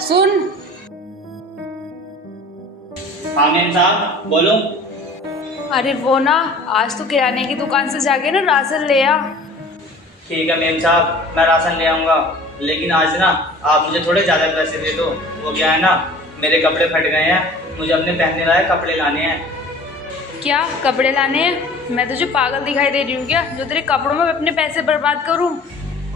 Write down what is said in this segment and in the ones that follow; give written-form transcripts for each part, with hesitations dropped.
सुन। हाँ मेम साहब बोलो। अरे वो ना, आज तो किराने की दुकान से जाके ना राशन ले आ। ठीक है मेम साहब, मैं राशन ले आऊँगा, लेकिन आज ना आप मुझे थोड़े ज़्यादा पैसे दे दो। वो क्या है ना, मेरे कपड़े फट गए हैं, मुझे अपने पहनने लायक कपड़े लाने हैं। क्या कपड़े लाने हैं? मैं तुझे पागल दिखाई दे रही हूँ क्या, जो तेरे कपड़ों में अपने पैसे बर्बाद करूँ?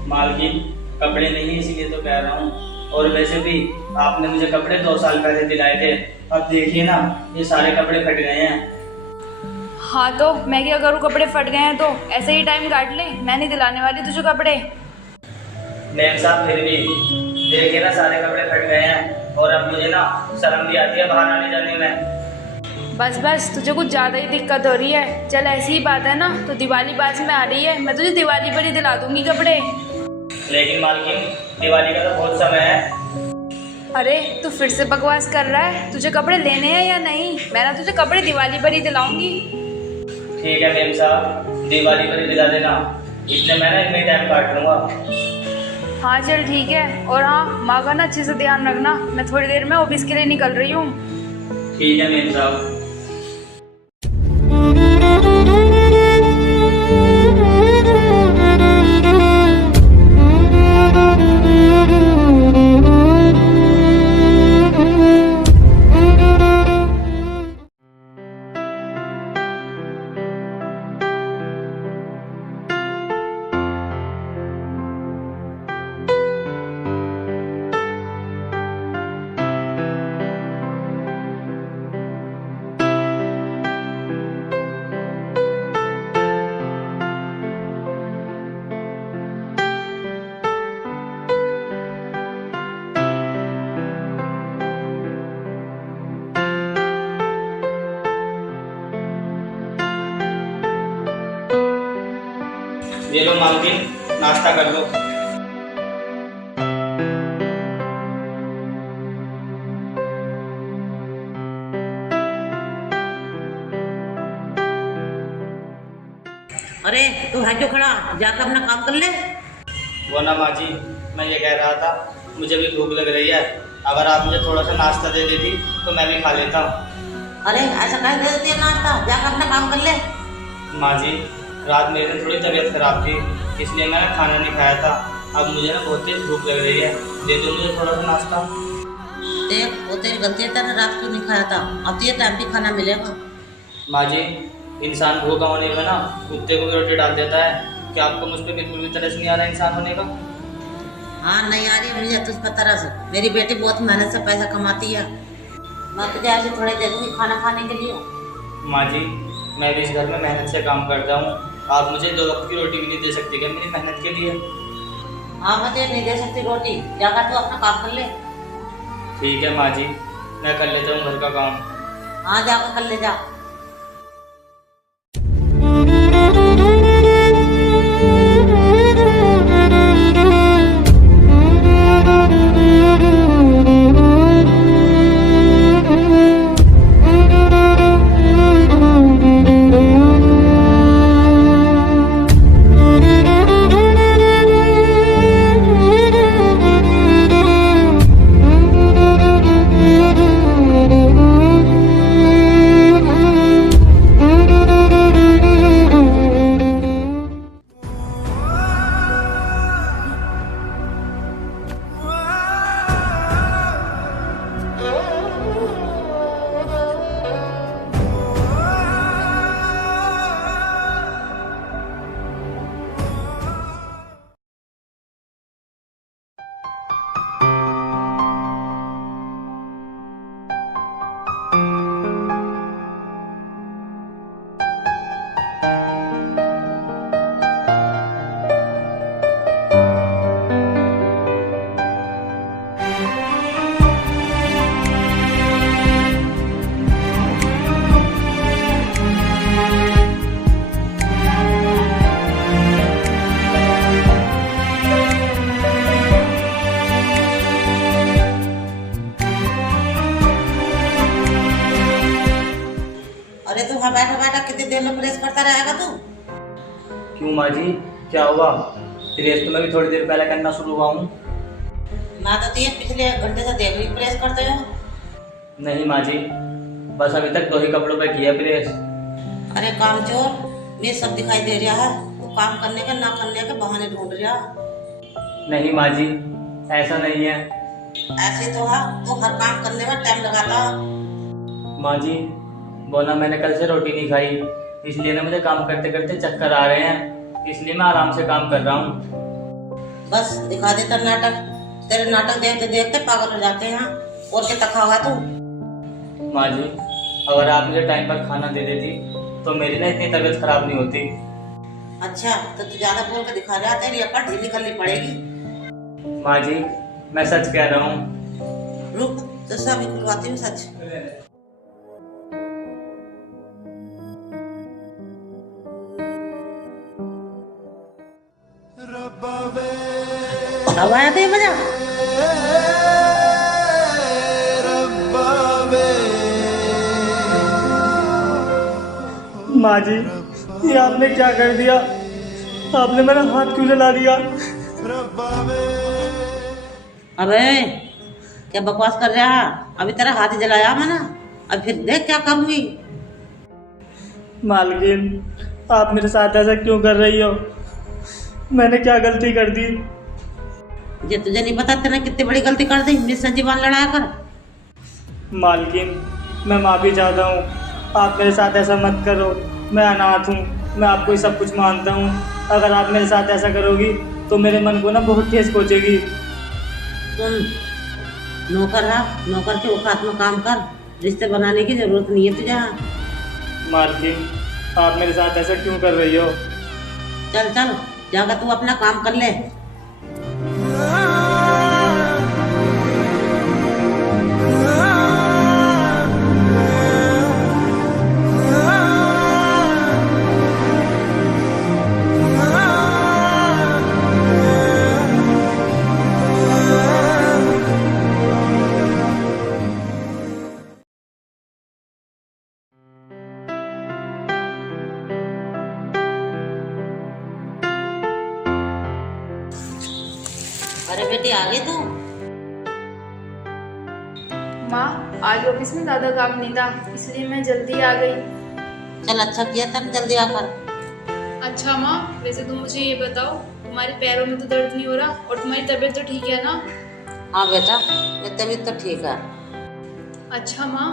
मालकिन कपड़े नहीं, इसीलिए तो कह रहा हूँ। और वैसे भी आपने मुझे कपड़े 2 साल पहले दिलाए थे, अब देखिए ना ये सारे कपड़े फट गए हैं। हाँ तो मैं क्या करूँ, कपड़े फट गए हैं तो ऐसे ही टाइम काट ले, मैं नहीं दिलाने वाली तुझे कपड़े। मेम साहब फिर भी देखिए ना, सारे कपड़े फट गए हैं और अब मुझे ना शर्म भी आती है बाहर आने जाने में। बस बस, तुझे कुछ ज़्यादा ही दिक्कत हो रही है। चल ऐसी ही बात है ना, तो दिवाली पास में आ रही है, मैं तुझे दिवाली पर ही दिला दूंगी कपड़े। लेकिन मालकिन दिवाली का तो बहुत समय है। अरे तू फिर से बकवास कर रहा है, तुझे कपड़े लेने हैं या नहीं? मैं ना तुझे कपड़े दिवाली पर ही दिलाऊंगी। ठीक है मेम साहब, दिवाली पर ही दिला देना, इतने मैं ना इतने टाइम काट लूँगा। हाँ चल ठीक है, और हाँ माँ का ना अच्छे से ध्यान रखना, मैं थोड़ी देर में ऑफिस के लिए निकल रही हूँ। ठीक है मेम साहब। ये लो मालकिन, नाश्ता कर लो। अरे तू है क्यों खड़ा, जाकर अपना काम कर ले। वो ना माँ जी, मैं ये कह रहा था मुझे भी भूख लग रही है, अगर आप मुझे थोड़ा सा नाश्ता दे देती तो मैं भी खा लेता। अरे ऐसा कैसे दे देती है नाश्ता, जाकर अपना काम कर ले। माँ जी रात मेरी थोड़ी तबीयत खराब थी, इसलिए मैंने खाना नहीं खाया था। अब मुझे ना बहुत तेज भूख लग रही है, दे दो मुझे थोड़ा सा नाश्ता। देख वो तेरी गलती है, तेरा रात क्यों नहीं खाया था, अब तो ये टाइम भी खाना मिलेगा। माँ जी इंसान भूखा होने में ना कुत्ते को भी रोटी डाल देता है, क्या आपको मुझ पर बिल्कुल भी तरस नहीं आ रहा इंसान होने का? हाँ नहीं आ रही मुझे तुझ पर तरस, मेरी बेटी बहुत मेहनत से पैसा कमाती है, मैं तुझे ऐसे थोड़े दे दूँगी खाना खाने के लिए। माँ जी मैं भी इस घर में मेहनत से काम करता हूँ, आप मुझे 2 वक्त की रोटी भी नहीं दे सकती क्या मेरी मेहनत के लिए? हाँ मैं तुझे नहीं दे सकती रोटी, जाकर तू अपना काम कर ले। ठीक है माँ जी, मैं कर लेता हूँ घर का काम। हाँ जाकर कर ले जा। वहाँ बैठा बैठा कितनी देर में प्रेस करता रहेगा तू? क्यों माँ जी क्या हुआ? प्रेस तो मैं भी थोड़ी देर पहले करना शुरू हुआ हूँ। मैं तो ये पिछले 1 घंटे से देख रही प्रेस करते हो। नहीं माँ जी, बस अभी तक 2 ही कपड़ों पे किया प्रेस। अरे कामचोर, मैं सब दिखाई दे रहा है, तो काम करने के ना करने के बहाने ढूंढ रहा। नहीं माँ जी, ऐसा नहीं है। ऐसे तो है, तो हर काम करने में टाइम लगाता। माँ जी, वो ना मैंने कल से रोटी नहीं खाई, इसलिए ना मुझे काम करते करते चक्कर आ रहे हैं, इसलिए मैं आराम से काम कर रहा हूँ। बस दिखा देता नाटक, तेरे नाटक देखते देखते पागल हो जाते हैं। और क्या तका हुआ तू? माँ जी, अगर आप मुझे टाइम पर खाना दे देती तो मेरी ना इतनी तबीयत खराब नहीं होती। अच्छा, तो तू ज्यादा बोल के दिखा रहा, तेरी अकड़ ढीली करनी पड़ेगी। माँ जी, मैं सच कह रहा हूँ। रुक, तो सब खुलवाती हूँ सच। अब आया था ये मजा। माँ जी, ये आपने क्या कर दिया? आपने मेरा हाथ क्यों जला दिया? अबे क्या बकवास कर रहा है? अभी तेरा हाथ जलाया मैंने, अब फिर देख क्या करूंगी। मालकिन, आप मेरे साथ ऐसा क्यों कर रही हो? मैंने क्या गलती कर दी? ये तुझे नहीं पता तेने कितनी बड़ी गलती कर दी? मेरी संजीवान लड़ाया कर। मालकिन, मैं माफ़ी चाहता हूँ, आप मेरे साथ ऐसा मत करो। मैं अनाथ हूँ, मैं आपको ही सब कुछ मानता हूँ। अगर आप मेरे साथ ऐसा करोगी तो मेरे मन को ना बहुत ठेस पहुँचेगी। सुन, नौकर है, नौकर के औकात में काम कर, रिश्ते बनाने की जरूरत नहीं है तुझे। मालकिन, आप मेरे साथ ऐसा क्यों कर रही हो? चल चल, जाकर तू अपना काम कर ले। अरे बेटी, आ गई तू? माँ, आज ऑफिस में ज़्यादा काम नहीं था, इसलिए मैं जल्दी आ गई। चल अच्छा किया तब जल्दी आकर। अच्छा माँ, वैसे तुम मुझे ये बताओ, तुम्हारे पैरों में तो दर्द नहीं हो रहा और तुम्हारी तबीयत तो ठीक है ना? हाँ बेटा, मेरी तबीयत तो ठीक है। अच्छा माँ,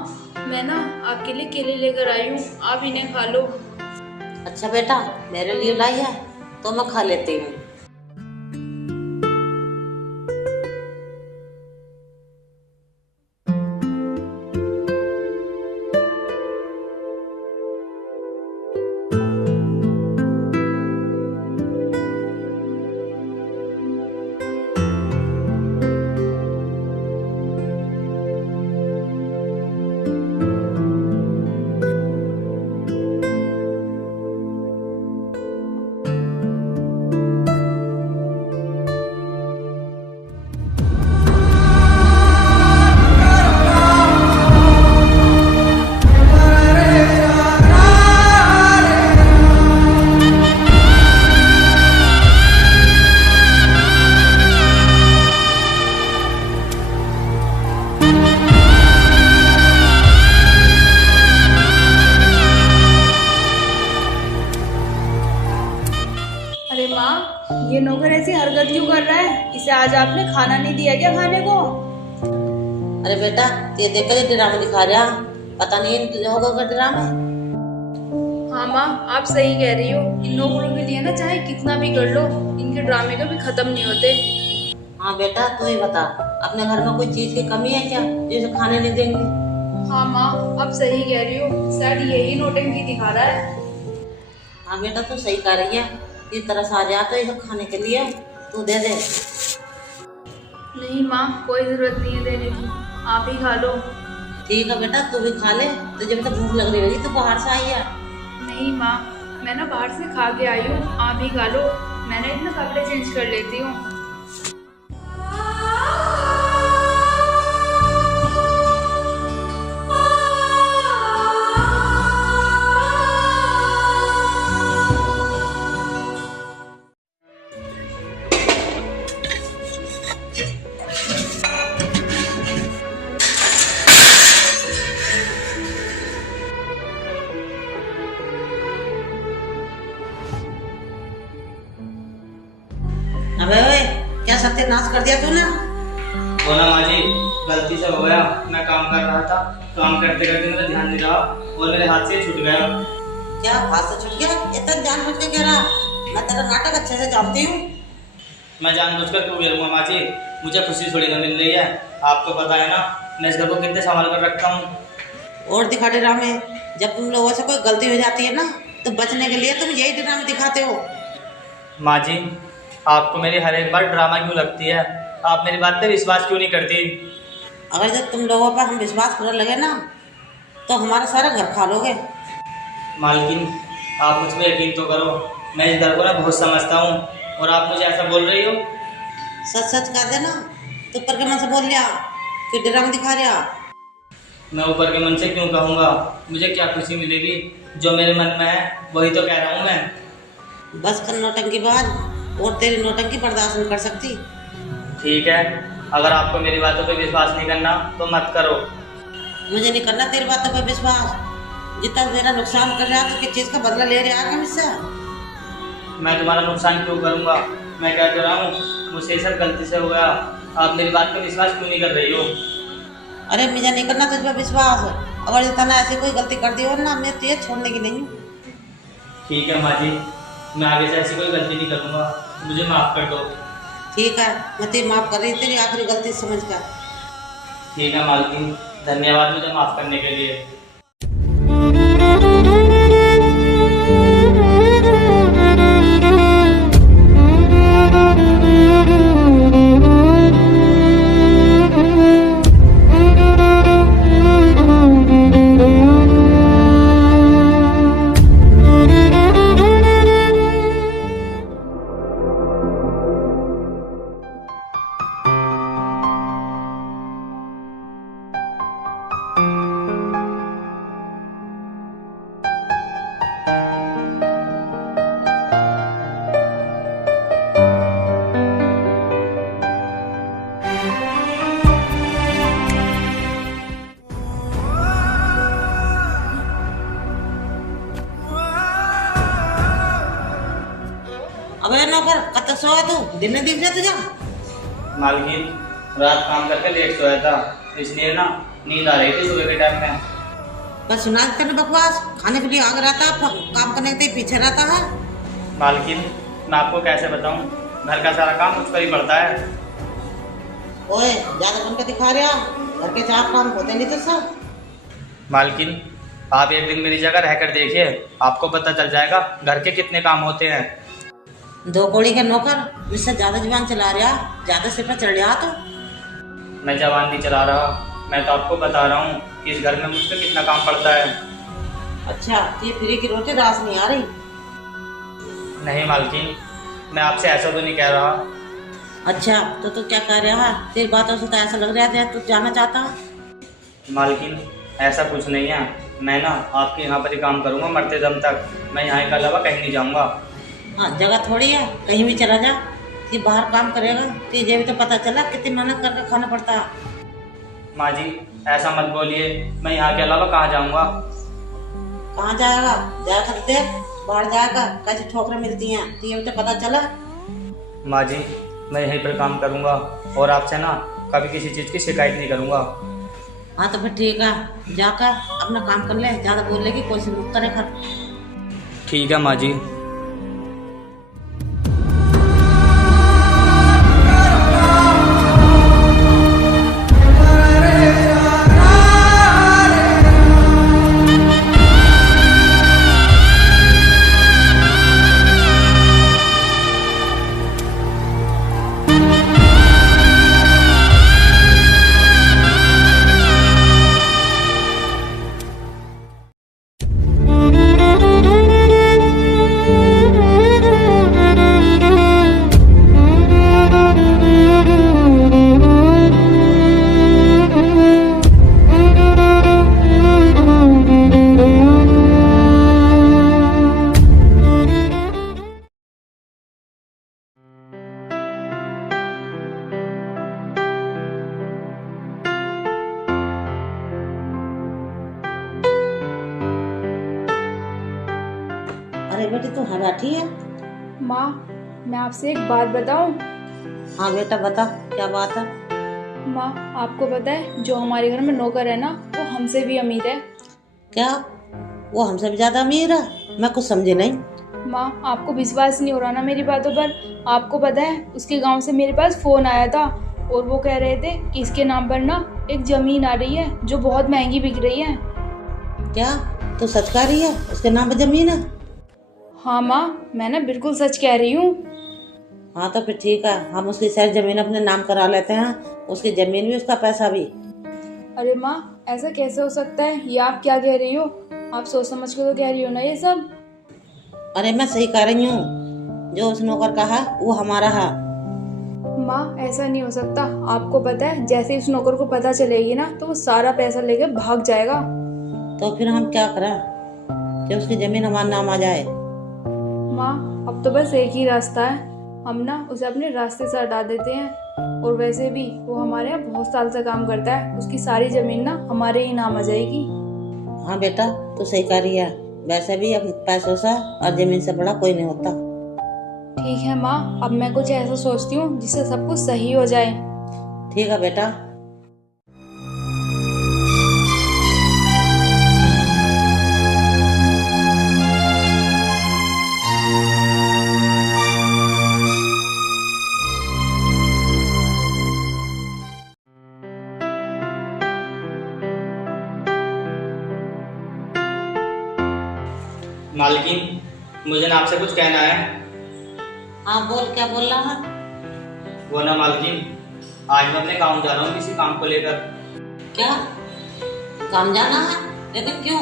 मैं ना आपके लिए केले लेकर आई हूँ, आप इन्हें खा लो। अच्छा बेटा, मेरे लिए लाई है तो मैं खा लेती हूँ। अरे माँ, ये नौकर ऐसी हरकत क्यों कर रहा है? इसे आज आपने खाना नहीं दिया क्या खाने को? अरे बेटा, ये देखकर ये ड्रामा दिखा रहा, पता नहीं इन लोगों का ड्रामा। हाँ माँ, आप सही कह रही हो, इन नौकरों के लिए ना चाहे कितना भी कर लो, इनके ड्रामे कभी खत्म नहीं होते। हाँ बेटा, तू ही बता, अपने घर में कोई चीज की कमी है क्या जिसे खाने नहीं देंगे? हाँ माँ, आप सही कह रही हो, शायद यही नौटंकी दिखा रहा है। हाँ बेटा, तू सही कह रही है। इस तरह से आ जा तो इसे खाने के लिए तू दे दे। नहीं माँ, कोई जरूरत नहीं है देने की, आप ही खा लो। ठीक है बेटा, तू भी खा ले, तुझे भी तो भूख लग रही होगी, तू बाहर से आई है। नहीं माँ, मैं ना बाहर से खा के आई हूँ, आप ही खा लो, मैंने इतना कपड़े चेंज कर लेती हूँ। नाश कर दिया तूने। वो ना माँ जी, गलती से हो गया। मैं काम कर रहा था, काम करते करते मेरा ध्यान नहीं रहा और मेरे हाथ से छूट गया। क्या हाथ से छूट गया? इतना जानबूझ के कह रहा? मैं तेरा नाटक अच्छे से जानती हूँ। मैं जानबूझकर क्यों गिरूंगा माँ जी? मुझे खुशी थोड़ी ना मिल रही है। आपको पता है ना मैं इस घर को कितने संभाल कर रखता हूँ। और दिखा ड्रामे। जब तुम लोगों से कोई गलती हो जाती है ना, तो बचने के लिए तुम यही ड्रामे दिखाते हो। माँ जी, आपको मेरी हर एक बार ड्रामा क्यों लगती है? आप मेरी बात पे विश्वास क्यों नहीं करती? अगर जब तुम लोगों पर हम विश्वास करने लगे ना, तो हमारा सारा घर खा लोगे। मालकिन, आप मुझ पर यकीन तो करो। मैं इस घर को ना बहुत समझता हूँ और आप मुझे ऐसा बोल रही हो। सच सच कह देना, तो ऊपर के मन से बोल लिया कि ड्रामा दिखा रहा। मैं ऊपर के मन से क्यों कहूँगा? मुझे क्या खुशी मिलेगी? जो मेरे मन में है वही तो कह रहा हूँ मैं। बस कर नौटंकी बात, और तेरी नौटंकी बर्दाश्त नहीं कर सकती। ठीक है, अगर आपको मेरी बातों पे विश्वास नहीं करना तो मत करो। मुझे नहीं करना तेरी बातों पर विश्वास। जितना मेरा नुकसान कर रहा है तो किस चीज़ का बदला ले रहा है मुझसे? मैं तुम्हारा नुकसान क्यों करूँगा? मैं क्या कर रहा हूँ? मुझसे ये सब गलती से हो गया। आप मेरी बात पे विश्वास क्यों नहीं कर रही हो? अरे मुझे नहीं करना तुझ पर विश्वास। अगर जितना ऐसी कोई गलती कर दी हो ना, मैं तुझे छोड़ने की नहीं हूँ। ठीक है माँ जी, मैं आगे से ऐसी कोई गलती नहीं करूँगा। मुझे माफ़ कर दो। ठीक है, मैं तुझे माफ़ कर रही, तेरी आखिरी गलती समझ कर। ठीक है मालकिन, धन्यवाद मुझे माफ़ करने के लिए। अबे नौकर, कब तक सोया तू? दिन में दिख रहा तुझे? मालकिन, रात काम करके लेट सोया था, इसलिए ना नींद आ रही थी सुबह के टाइम में। बस सुना करने बकवास। खाने के लिए आग रहता है, काम करने के लिए पीछे रहता है। मालकिन, मैं आपको कैसे बताऊं? घर का सारा काम मुझ पर ही पड़ता है। ओए, ज्यादा बन के दिखा रहा। घर के चार काम होते नहीं तो सब। मालकिन, आप एक दिन मेरी जगह रहकर देखिए, आपको पता चल जाएगा घर के कितने काम होते हैं। दो कौड़ी के नौकर मुझसे ज्यादा जुबान चला रहा, ज्यादा सिर पर चढ़ रहा। तो मैं जवान नहीं चला रहा, मैं तो आपको बता रहा हूँ कि इस घर में मुझ पर कितना काम पड़ता है। अच्छा, ये फ्री की रोटी रास नहीं आ रही? नहीं मालकिन, मैं आपसे ऐसा तो नहीं कह रहा। अच्छा, तो तू क्या कह रहा है? तेरी बातों से तो ऐसा लग रहा है तू जाना चाहता है। मालकिन, ऐसा कुछ नहीं है। मैं ना आपके यहाँ पर ही काम करूँगा मरते दम तक। मैं यहाँ के अलावा कहीं नहीं जाऊँगा। हाँ, जगह थोड़ी है, कहीं भी चला जा। ये बाहर काम करेगा तो ये भी तो पता चला कितनी मेहनत करके खाना पड़ता है। माँ जी, ऐसा मत बोलिए, मैं यहाँ के अलावा कहाँ जाऊँगा? कहाँ जाएगा? जाएगा तो देख, बाहर जाएगा कैसे ठोकरें मिलती हैं तो ये भी तो पता चला। माँ जी, मैं यहीं पर काम करूँगा और आपसे ना कभी किसी चीज़ की शिकायत नहीं करूँगा। हाँ तो फिर ठीक है, जाकर अपना काम कर ले, ज़्यादा बोलने की कोशिश मत करे कर। ठीक है माँ जी। अरे बेटी तू यहाँ बैठी है? माँ, मैं आपसे एक बात बताऊं? हाँ बेटा बता, क्या बात है? माँ, आपको पता है जो हमारे घर में नौकर है ना, वो हमसे भी अमीर है। क्या वो हमसे भी ज्यादा अमीर है? मैं कुछ समझी नहीं। माँ, आपको विश्वास नहीं हो रहा ना मेरी बातों पर। आपको पता है उसके गांव से मेरे पास फ़ोन आया था और वो कह रहे थे कि इसके नाम पर ना एक ज़मीन आ रही है जो बहुत महंगी बिक रही है। क्या तू सच कह रही है? उसके नाम पे जमीन है? हाँ माँ, मैं ना बिल्कुल सच कह रही हूँ। हाँ तो फिर ठीक है, हम उसकी सारी जमीन अपने नाम करा लेते हैं, उसकी जमीन भी उसका पैसा भी। अरे माँ, ऐसा कैसे हो सकता है? ये आप क्या कह रही हो? आप सोच समझ के तो कह रही हो ना ये सब। अरे मैं सही कह रही हूँ, जो उस नौकर का है वो हमारा है। माँ, ऐसा नहीं हो सकता। आपको पता है जैसे ही उस नौकर को पता चलेगी ना तो वो सारा पैसा लेके भाग जाएगा। तो फिर हम क्या करें कि उसकी जमीन हमारे नाम आ जाए? माँ, अब तो बस एक ही रास्ता है। हम ना उसे अपने रास्ते से हटा देते हैं। और वैसे भी वो हमारे यहाँ बहुत साल से काम करता है, उसकी सारी जमीन ना हमारे ही नाम आ जाएगी। हाँ बेटा तू सही कह रही है, वैसे भी अपने पैसों से और जमीन से बड़ा कोई नहीं होता। ठीक है माँ, अब मैं कुछ ऐसा सोचती हूँ जिससे सब कुछ सही हो जाए। ठीक है बेटा। मालकिन, मुझे ना आपसे कुछ कहना है। हाँ बोल, क्या बोल रहा है? वो ना मालकिन, आज मैं अपने गाँव जा रहा हूँ किसी काम को लेकर। क्या काम जाना है? लेकिन क्यों?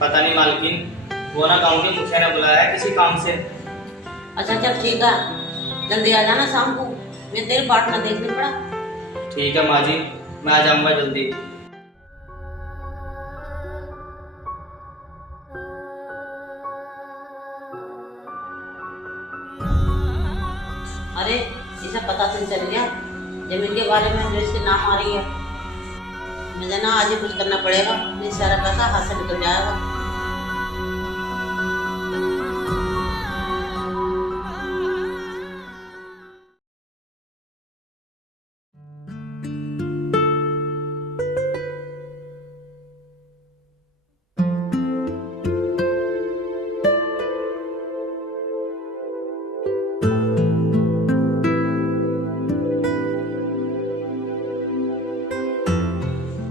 पता नहीं मालकिन, वो ना गाँव के मुखिया ने बुलाया है किसी काम से। अच्छा चल ठीक है, जल्दी आ जाना शाम को, मैं तेरी बाट ना देखनी पड़ा। ठीक है माँ जी, मैं आ जाऊँगा जल्दी। अरे इसे पता तो चल गया जमीन के बारे में जो इसके नाम आ रही है। मुझे ना आज ही कुछ करना पड़ेगा, नहीं सारा पैसा हाथ से निकल जाएगा।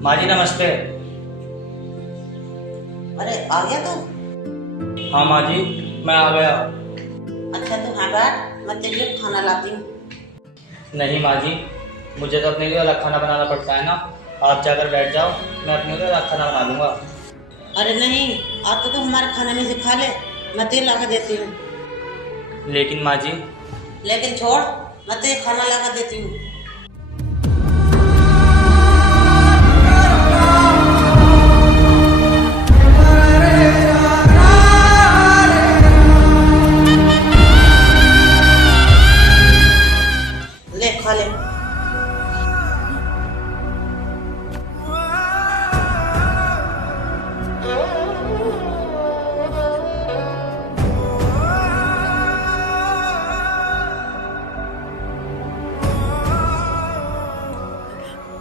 माँ जी नमस्ते। अरे आ गया तू? हाँ माँ जी, मैं आ गया। अच्छा तू हाँ बैठ, मैं तेरे लिए खाना लाती हूँ। नहीं माँ जी, मुझे तो अपने लिए अलग खाना बनाना पड़ता है ना। आप जाकर बैठ जाओ, मैं अपने लिए अलग खाना बना लूँगा। अरे नहीं, आज तो तू हमारे खाने में से खा ले, मैं तेल ला कर देती हूँ। लेकिन माँ जी। लेकिन छोड़, मैं तेरे खाना ला कर देती हूँ। ले खा ले।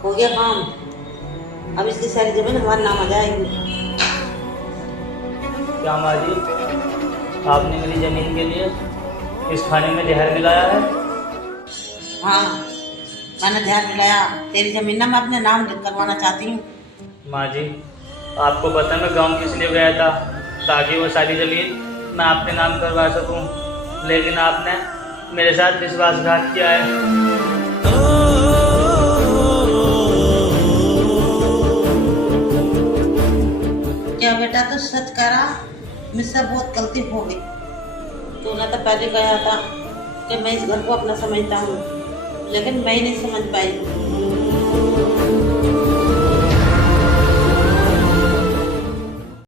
हो गया काम, अब इसकी सारी जमीन हमारे नाम आ जाएगी। क्या माँ जी, आपने मेरी जमीन के लिए इस खाने में जहर मिलाया है? हाँ मैंने ध्यान मिलाया, तेरी जमीन ना मैं अपने नाम करवाना चाहती हूँ। माँ जी, आपको पता है मैं गांव किस लिए गया था? ताकि वो सारी ज़मीन मैं अपने नाम करवा सकूं, लेकिन आपने मेरे साथ विश्वासघात किया है। क्या बेटा तू सच कह रहा? मुझसे बहुत गलती हो गई। तूने तो पहले कहा था कि मैं इस घर को अपना समझता हूँ, लेकिन मैं ही नहीं समझ पाई।